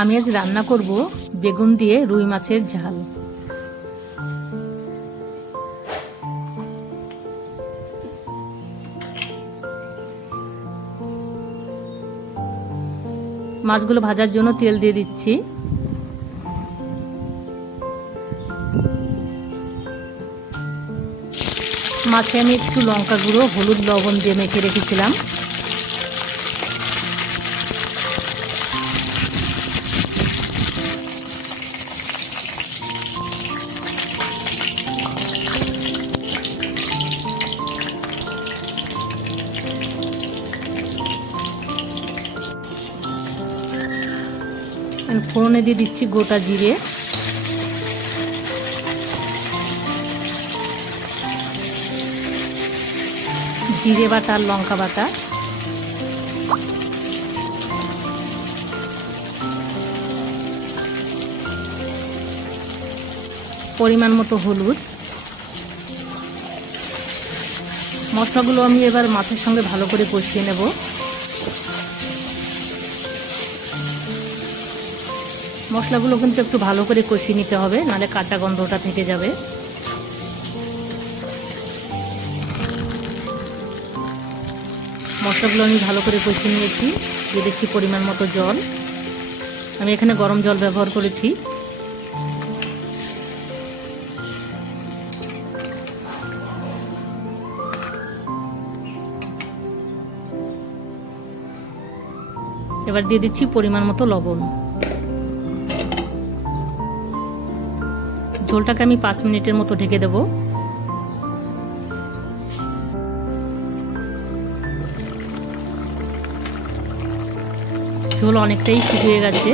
আমি আজ রান্না করব বেগুন দিয়ে রুই মাছের ঝাল। মাছগুলো ভাজার জন্য তেল দিয়ে দিচ্ছি। মাছে আমি একটু লঙ্কা গুঁড়ো, হলুদ, লবণ দিয়ে মেখে রেখেছিলাম। ফোড়নে দিয়ে দিচ্ছি গোটা জিরে, জিরে বাটা আর লঙ্কা বাটা, পরিমাণ মতো হলুদ। মশলাগুলো আমি এবার মাছের সঙ্গে ভালো করে কষিয়ে নেব। মশলাগুলো কিন্তু একটু ভালো করে কষিয়ে নিতে হবে, নাহলে কাঁচা গন্ধটা থেকে যাবে। মশলাগুলো আমি ভালো করে কষিয়ে নিয়েছি। দিয়ে দিচ্ছি পরিমাণ মতো জল। আমি এখানে গরম জল ব্যবহার করেছি। এবার দিয়ে দিচ্ছি পরিমাণ মতো লবণ। ঝোলটাকে আমি 5 মিনিটের মতো ঢেকে দেব। ঝোল অনেকটাই শুকিয়ে গেছে।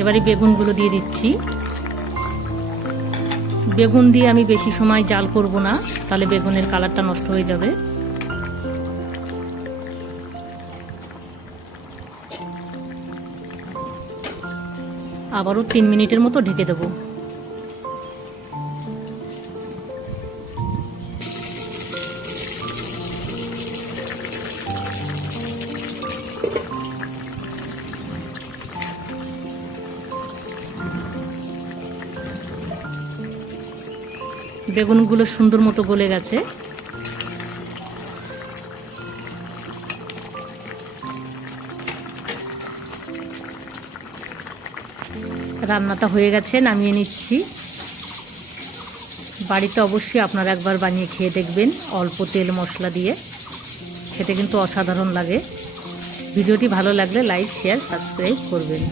এবারে বেগুনগুলো দিয়ে দিচ্ছি। বেগুন দিয়ে আমি বেশি সময় জাল করব না, তাহলে বেগুনের কালারটা নষ্ট হয়ে যাবে। আবারও 3 মিনিটের মতো ঢেকে দেব। বেগুনগুলো সুন্দর মতো গলে গেছে। রান্নাটা হয়ে গেছে, নামিয়ে নিচ্ছি। বাড়িতে অবশ্যই আপনারা একবার বানিয়ে খেয়ে দেখবেন, অল্প তেল মশলা দিয়ে। খেতে কিন্তু অসাধারণ লাগে। ভিডিওটি ভালো লাগলে লাইক, শেয়ার, সাবস্ক্রাইব করবেন।